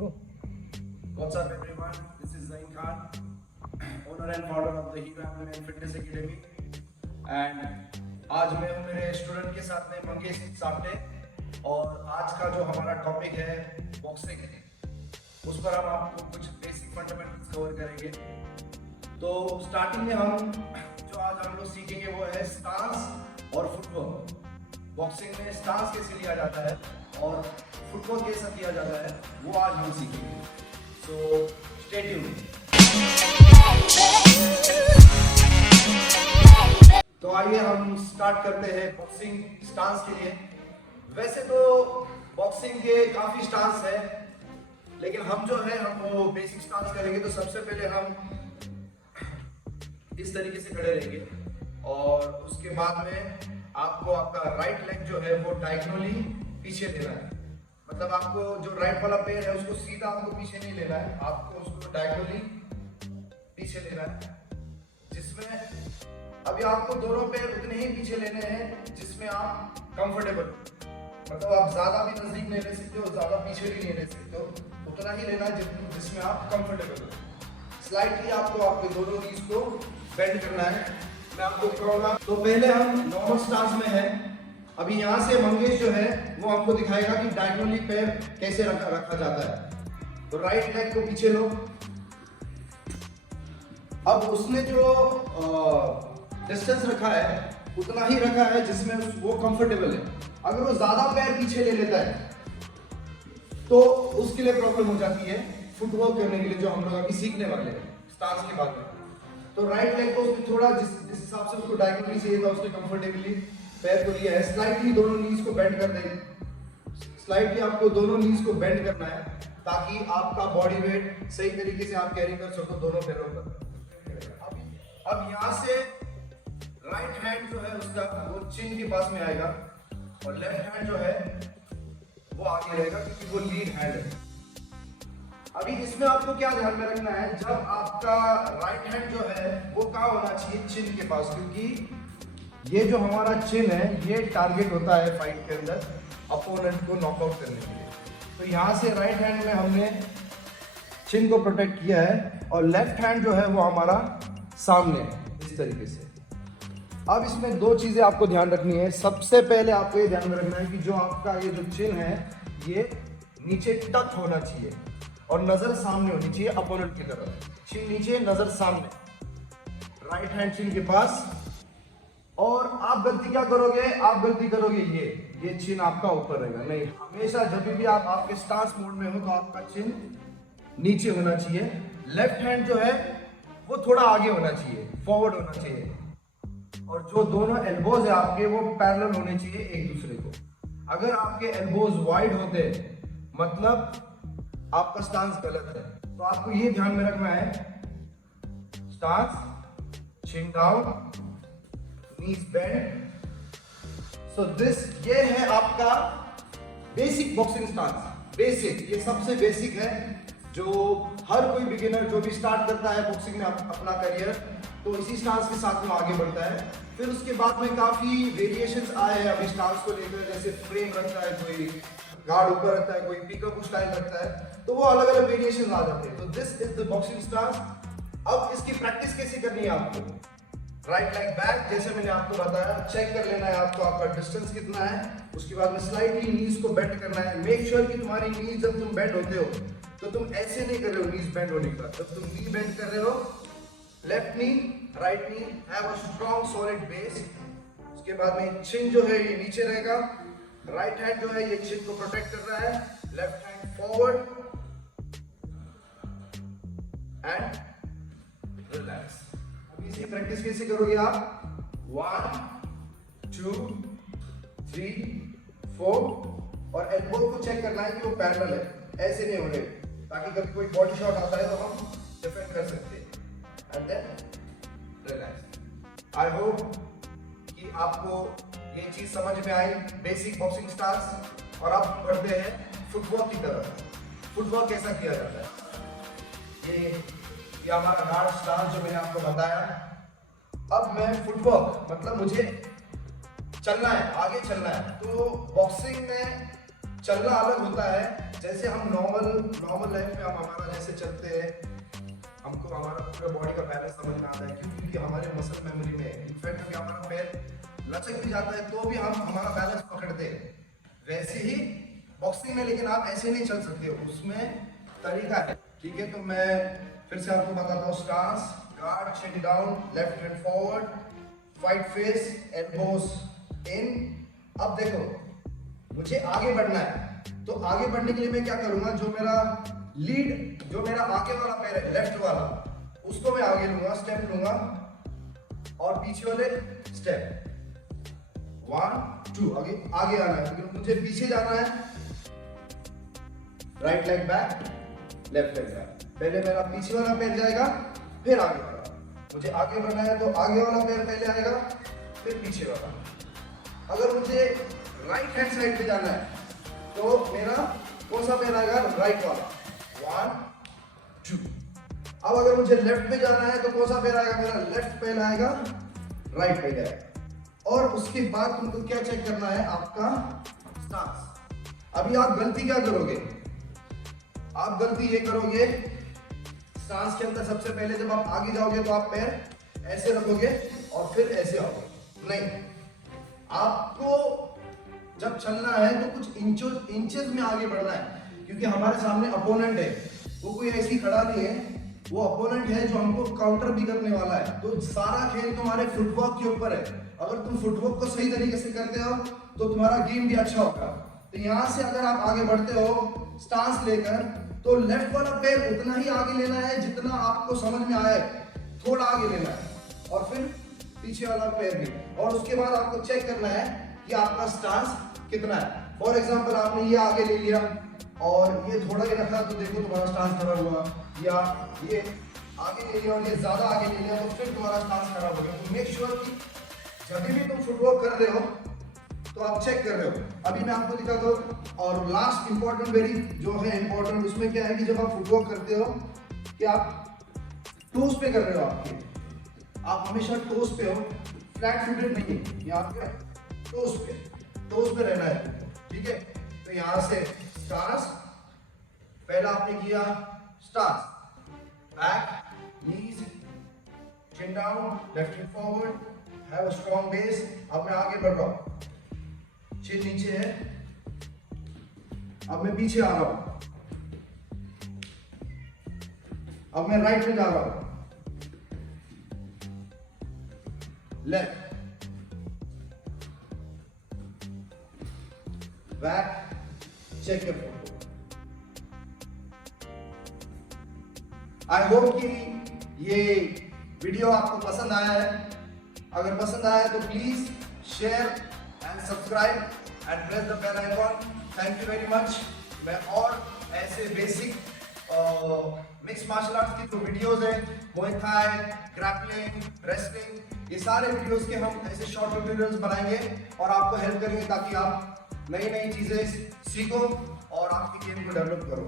Go. What's up everyone? This is Zain Khan, owner and founder of the Hero and Fitness Academy. And आज मैं हूँ मेरे student के साथ में मंगेश सामने, और आज का जो हमारा टॉपिक है बॉक्सिंग, उस पर हम आपको कुछ बेसिक फंडामेंटल्स कवर करेंगे। तो स्टार्टिंग में आज हम लोग सीखेंगे वो है स्टांस और फुटवर्क। बॉक्सिंग में स्टांस कैसे लिया जाता है और फुटवर्क कैसा किया जाता है वो आज हम सीखेंगे। So stay tuned. तो आइए हम स्टार्ट करते हैं बॉक्सिंग स्टांस के लिए। वैसे तो बॉक्सिंग के काफी स्टांस है, लेकिन हम जो है हम वो बेसिक स्टांस करेंगे। तो सबसे पहले हम इस तरीके से खड़े रहेंगे, और उसके बाद में आपको आपका राइट लेग जो है वो डायगोनली पीछे लेना है। मतलब आपको जो राइट वाला पैर है उसको सीधा आपको पीछे नहीं लेना है, आपको उसको डायगोनली पीछे लेना है। जिसमें अभी आपको दोनों पैर उतने ही पीछे लेने हैं जिसमें आप कंफर्टेबल, मतलब आप ज्यादा भी नजदीक नहीं ले सकते हो, ज्यादा पीछे भी नहीं ले सकते हो, उतना ही लेना है जिसमें आप कंफर्टेबल हो। स्लाइटली आपको आपके दोनों नीज को बेंड करना है। मैं आपको कहूँगा, तो पहले हम नॉर्मल स्टांस में है। अभी यहाँ से मंगेश जो है वो हमको दिखाएगा कि डायगोनली पैर कैसे रखा जाता है। तो राइट लेग को पीछे लो। अब उसने जो डिस्टेंस रखा है उतना ही रखा है जिसमें वो कंफर्टेबल है। अगर वो ज्यादा पैर पीछे ले लेता है तो उसके लिए प्रॉब्लम हो जाती है फुटवर्क करने के लिए, जो हम लोग अभी सीखने वाले हैं स्टांस के बाद में। तो राइट लेग को उसने थोड़ा जिस हिसाब से उसको डायगोनली चाहिए था उसने कंफर्टेबली पैर को लिया है। स्लाइटली दोनों नीज को बेंड कर देंगे। स्लाइटली आपको दोनों नीज को बेंड करना है ताकि आपका बॉडी वेट सही तरीके से आप कैरी कर सको दोनों पैरों पर। अब यहाँ से राइट हैंड जो है उसका वो चिन के पास में आएगा, और लेफ्ट हैंड जो है वो आगे रहेगा क्योंकि वो लीड हैंड है। अभी इसमें आपको क्या ध्यान में रखना है, जब आपका राइट हैंड जो है वो कहाँ होना चाहिए, चिन के पास, क्योंकि ये जो हमारा चिन है ये टारगेट होता है फाइट के अंदर अपोनेंट को नॉकआउट करने के लिए। तो यहाँ से राइट हैंड में हमने चिन को प्रोटेक्ट किया है, और लेफ्ट हैंड जो है वो हमारा सामने इस तरीके से। अब इसमें दो चीजें आपको ध्यान रखनी है। सबसे पहले आपको ये ध्यान रखना है कि जो आपका ये जो चिन है ये नीचे टक होना चाहिए और नजर सामने होनी चाहिए अपोनेंट की तरफ। चिन नीचे, नजर सामने, राइट हैंड चिन के पास। और आप गलती क्या करोगे, आप गलती करोगे ये चिन आपका ऊपर रहेगा। नहीं, हमेशा जब भी आप आपके स्टांस मोड में हो तो आपका चिन नीचे होना चाहिए। लेफ्ट हैंड जो है वो थोड़ा आगे होना चाहिए, फॉरवर्ड होना चाहिए, और जो दोनों एल्बोज है आपके वो पैरेलल होने चाहिए एक दूसरे को। अगर आपके एल्बोज वाइड होते मतलब आपका स्टांस गलत है। तो आपको ये ध्यान में रखना है, stance, chin down, knees bend. So this ये है आपका बेसिक बॉक्सिंग स्टांस। बेसिक, ये सबसे बेसिक है जो हर कोई बिगिनर जो भी स्टार्ट करता है बॉक्सिंग में अपना करियर, तो इसी स्टांस के साथ में आगे बढ़ता है। फिर उसके बाद में काफी वेरिएशंस आए हैं अभी स्टांस को लेकर, जैसे फ्रेम रखता है कोई, गार्ड ऊपर रखता है कोई, पिकअप स्टाइल रखता है, तो वो अलग अलग वेरिएशन आ जाते हैं। तो this is the boxing stance. अब इसकी प्रैक्टिस कैसे करनी है आपको, राइट लेग बैक, जैसे मैंने आपको बताया, चेक कर लेना है आपको आपका डिस्टेंस कितना है। उसके बाद में स्लाइटली नीज को बेंड करना है। मेक श्योर कि तुम्हारी नीज जब तुम बेंड होते हो तो तुम ऐसे नहीं कर रहे हो नीज बेंड होने का। जब तुम नी बेंड कर रहे हो, left knee, right knee, have a strong solid base. उसके बाद में चिन जो है ये नीचे रहेगा, राइट हैंड जो है ये चिन को प्रोटेक्ट कर रहा है, left hand forward and relax. अभी इसकी प्रैक्टिस कैसे करोगे आप, 1 2 3 4, और एल्बो को चेक करना है कि वो पैरेलल है, ऐसे नहीं हो रहे, ताकि कभी कोई बॉडी शॉट आता है तो हम डिफेंड कर सकते हैं। And then relax. I hope कि आपको ये चीज समझ में आई, बेसिक बॉक्सिंग स्टांस। और अब बढ़ते हैं फुटवर्क की तरफ। फुटवर्क कैसा किया जाता है, ये हमारा गार्ड स्टांस जो मैंने आपको बताया। अब मैं फुटवर्क, मतलब मुझे चलना है, आगे चलना है। तो बॉक्सिंग में चलना अलग होता है जैसे हम नॉर्मल लाइफ में हम हमारा जैसे चलते हैं, हमको हमारा पूरा बॉडी का बैलेंस समझ में आता है क्योंकि हमारे मसल मेमोरी में इनफैक्ट अभी हमारा पैर लचक भी जाता है तो भी हम हमारा बैलेंस पकड़ते हैं। वैसे ही बॉक्सिंग में लेकिन आप ऐसे नहीं चल सकते, उसमें तरीका है। ठीक है, तो मैं फिर से आपको बताता हूँ। Stance, guard, chin down, left hand forward, fight face, elbows in. अब देखो मुझे आगे बढ़ना है, तो आगे बढ़ने के लिए मैं क्या करूंगा, जो मेरा लीड, जो मेरा आगे वाला पैर है लेफ्ट वाला, उसको मैं आगे लूंगा, स्टेप लूंगा और पीछे वाले स्टेप 1 2 आगे आगे आना है। तो मुझे पीछे जाना है, right leg back, left leg back. पहले मेरा पीछे वाला पैर जाएगा, फिर आगे वाला। मुझे आगे बढ़ना है तो आगे वाला पैर पहले आएगा, फिर पीछे वाला। अगर मुझे राइट हैंड साइड पे जाना है तो मेरा कौन सा पैर आएगा, राइट वाला, 1 2। अब अगर मुझे लेफ्ट पे जाना है तो कौन सा पैर आएगा, मेरा लेफ्ट पैर आएगा, राइट पैर आएगा। और उसके बाद तुमको क्या चेक करना है, आपका स्टांस। अभी आप गलती क्या करोगे, आप गलती ये करोगे स्टांस के अंदर सबसे पहले जब आप आगे जाओगे तो आप पैर ऐसे रखोगे और फिर ऐसे आओगे। नहीं, आपको जब चलना है तो कुछ इंचेस में आगे बढ़ना है क्योंकि हमारे सामने अपोनेंट है, वो कोई ऐसी खड़ा नहीं है, वो अपोनेंट है जो हमको काउंटर भी करने वाला है। तो सारा खेल तुम्हारे फुटवर्क के ऊपर है। अगर तुम फुटवर्क को सही तरीके से करते हो तो तुम्हारा गेम भी अच्छा होगा। तो यहाँ से अगर आप आगे बढ़ते हो स्टांस लेकर, तो लेफ्ट वाला पैर उतना ही आगे लेना है जितना आपको समझ में आए, थोड़ा आगे लेना है और फिर पीछे वाला पैर भी। और उसके बाद आपको चेक करना है कि आपका स्टांस कितना है। फॉर एग्जांपल आपने ये आगे ले लिया और ये थोड़ा ही रखा तो देखो तुम्हारा स्टांस खराब हुआ, या ये आगे ले लिया और ये ज्यादा आगे ले लिया तो फिर तुम्हारा स्टांस खराब हो गया। तो मेक श्योर कि जब भी तुम फुटवर्क कर रहे हो तो आप चेक कर रहे हो। अभी मैं आपको दिखाता हूँ। और लास्ट इंपॉर्टेंट वेरी जो है इंपॉर्टेंट, उसमें क्या है कि जब आप फुटवर्क करते हो कि आप टोस पे कर रहे हो, आप हमेशा टोस पे हो, फ्लैट फुटेड नहीं है, यहाँ पे टोस पे रहना है। ठीक है, तो यहाँ से स्टांस, पहला आपने किया stance, back, knees, chin down, left hip forward, have a strong base. अब मैं आगे बढ़ रहा हूँ, चिन नीचे है, अब मैं पीछे आ रहा हूं, अब मैं राइट में जा रहा हूं, left, back, check your photo. I hope कि ये वीडियो आपको पसंद आया है। अगर पसंद आया तो please share and subscribe and press the bell icon. Thank you very much. मैं और ऐसे बेसिक मिक्स मार्शल आर्ट्स की जो वीडियोस हैं, मुay थाई, ग्रैपलिंग, रेसलिंग, ये सारे वीडियोस के हम ऐसे शॉर्ट ट्यूटोरियल्स बनाएंगे और आपको हेल्प करेंगे ताकि आप नई नई चीजें सीखो और आपकी गेम को डेवलप करो।